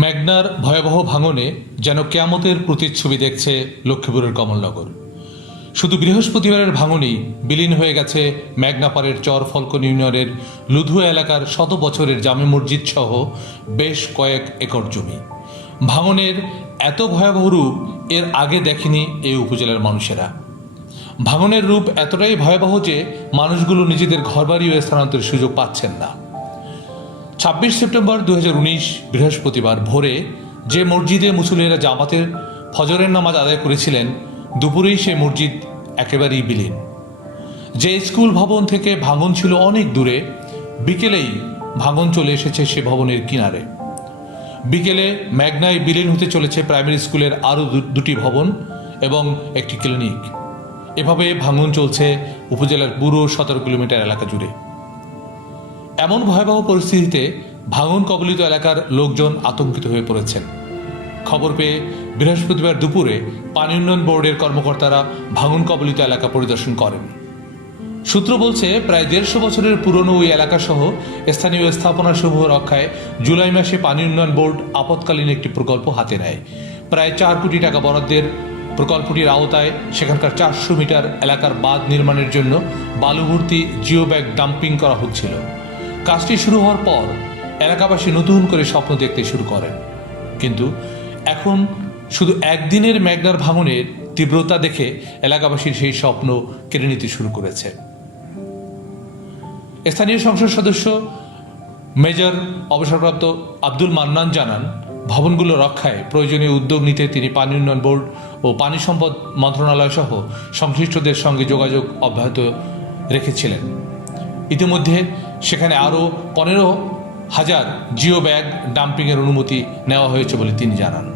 মেঘনার ভয়াবহ ভাঙনে যেন কেয়ামতের প্রতিচ্ছবি দেখছে লক্ষ্মীপুরের কমলনগর। শুধু বৃহস্পতিবারের ভাঙনেই বিলীন হয়ে গেছে মেঘনাপাড়ের চর ফলকন ইউনিয়নের লুধুয়া এলাকার শত বছরের জামে মসজিদ সহ বেশ কয়েক একর জমি। ভাঙনের এত ভয়াবহ রূপ এর আগে দেখেনি এই উপজেলার মানুষেরা। ভাঙনের রূপ এতটাই ভয়াবহ যে মানুষগুলো নিজেদের ঘরবাড়িও স্থানান্তরের সুযোগ পাচ্ছেন না। 26 সেপ্টেম্বর 2019 বৃহস্পতিবার ভোরে যে মসজিদে মুসল্লিরা জামাতের ফজরের নামাজ আদায় করেছিলেন, দুপুরেই সে মসজিদ একেবারেই বিলীন। যে স্কুল ভবন থেকে ভাঙন ছিল অনেক দূরে, বিকেলেই ভাঙন চলে এসেছে সে ভবনের কিনারে। বিকেলে মেঘনায় বিলীন হতে চলেছে প্রাইমারি স্কুলের আরও দুটি ভবন এবং একটি ক্লিনিক। এভাবে ভাঙন চলছে উপজেলার পুরো 17 কিলোমিটার এলাকা জুড়ে। এমন ভয়াবহ পরিস্থিতিতে ভাঙন কবলিত এলাকার লোকজন আতঙ্কিত হয়ে পড়েছেন। খবর পেয়ে বৃহস্পতিবার দুপুরে পানি উন্নয়ন বোর্ডের কর্মকর্তারা ভাঙন কবলিত এলাকা পরিদর্শন করেন। সূত্র বলছে, প্রায় 150 বছরের পুরনো ওই এলাকাসহ স্থানীয় স্থাপনাসমূহ রক্ষায় জুলাই মাসে পানি উন্নয়ন বোর্ড আপৎকালীন একটি প্রকল্প হাতে নেয়। প্রায় 4 কোটি টাকা বরাদ্দের প্রকল্পটির আওতায় সেখানকার 400 মিটার এলাকার বাঁধ নির্মাণের জন্য বালু ভর্তি জিও ব্যাগ ডাম্পিং করা হচ্ছিল। কাজটি শুরু হওয়ার পর এলাকাবাসী নতুন করে স্বপ্ন দেখতে শুরু করেন, কিন্তু এখন শুধু একদিনের মেঘনার ভাঙনের তীব্রতা দেখে এলাকাবাসীর সেই স্বপ্ন কেড়ে নিতে শুরু করেছে। স্থানীয় সংসদ সদস্য মেজর অবসরপ্রাপ্ত আব্দুল মান্নান জানান, ভবনগুলো রক্ষায় প্রয়োজনীয় উদ্যোগ নিতে তিনি পানি উন্নয়ন বোর্ড ও পানি সম্পদ মন্ত্রণালয় সহ সংশ্লিষ্টদের সঙ্গে যোগাযোগ অব্যাহত রেখেছিলেন। ইতিমধ্যে সেখানে আরও 15,000 জিও ব্যাগ ডাম্পিংয়ের অনুমতি নেওয়া হয়েছে বলে তিনি জানান।